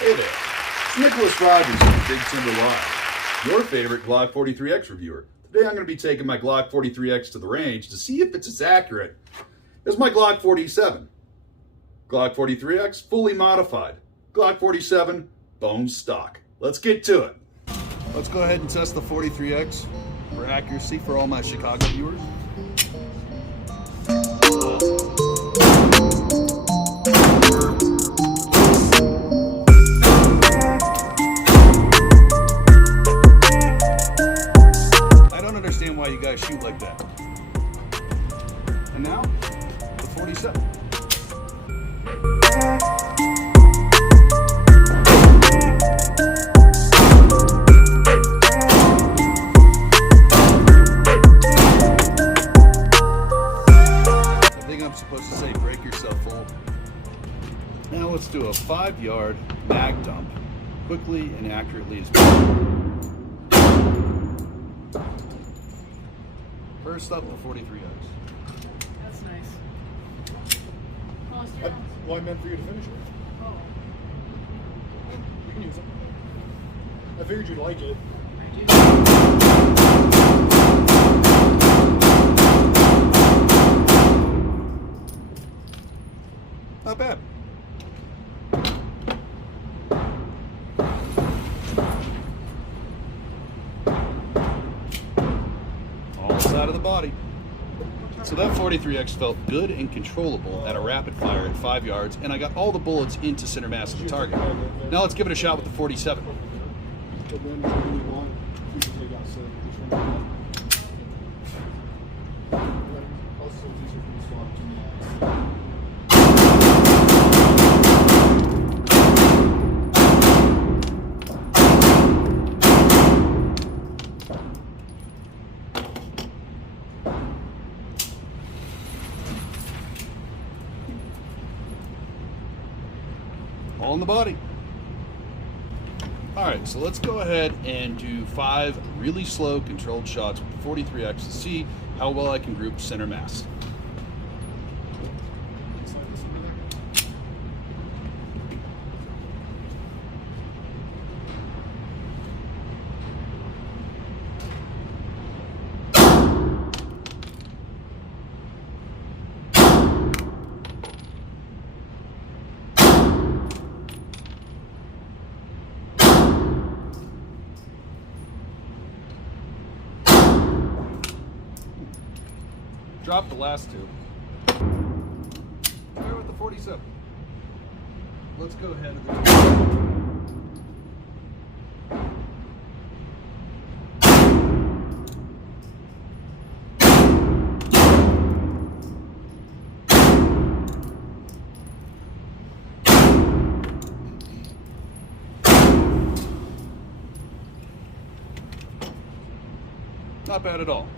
Hey there, it's Nicholas Rogers from Big Timber Live, your favorite Glock 43X reviewer. Today I'm going to be taking my Glock 43X to the range to see if it's as accurate as my Glock 47. Glock 43X, fully modified. Glock 47, bone stock. Let's get to it. Let's go ahead and test the 43X for accuracy for all my Chicago viewers. Why you guys shoot like that. And now, the 47. I think I'm supposed to say break yourself full. Now let's do a 5-yard mag dump quickly and accurately as possible. First up, the 43X. That's nice. Well, I meant for you to finish it. Oh. You can use it. I figured you'd like it. I do. Not bad. Out of the body. So that 43X felt good and controllable at a rapid fire at 5 yards, and I got all the bullets into center mass of the target. Now let's give it a shot with the 47. All in the body. All right, so let's go ahead and do 5 really slow controlled shots with the 43X to see how well I can group center mass. Drop the last 2. Try with the 47. Let's go ahead and not bad at all.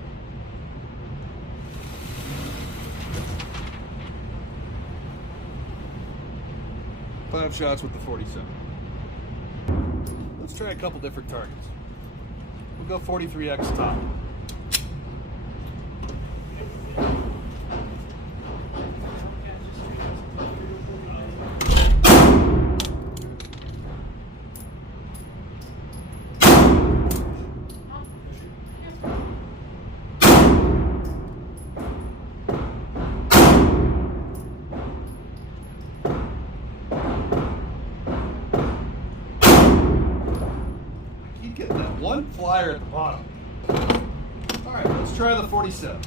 5 shots with the 47. Let's try a couple different targets. We'll go 43X top. Getting that one flyer at the bottom. All right, let's try the 47.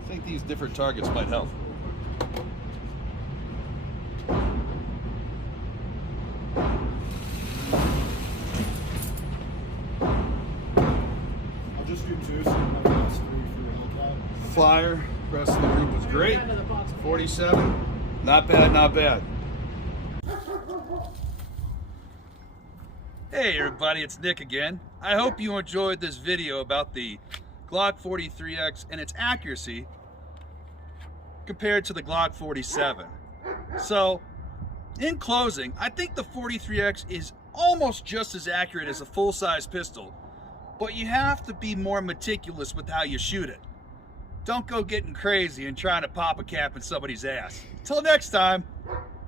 I think these different targets might help. I'll just do 2, so my last 3 for your Hellcat. Flyer, rest of the group was great. 47, not bad, not bad. Hey everybody, it's Nick again. I hope you enjoyed this video about the Glock 43X and its accuracy compared to the Glock 47. So, in closing, I think the 43X is almost just as accurate as a full-size pistol, but you have to be more meticulous with how you shoot it. Don't go getting crazy and trying to pop a cap in somebody's ass. Till next time.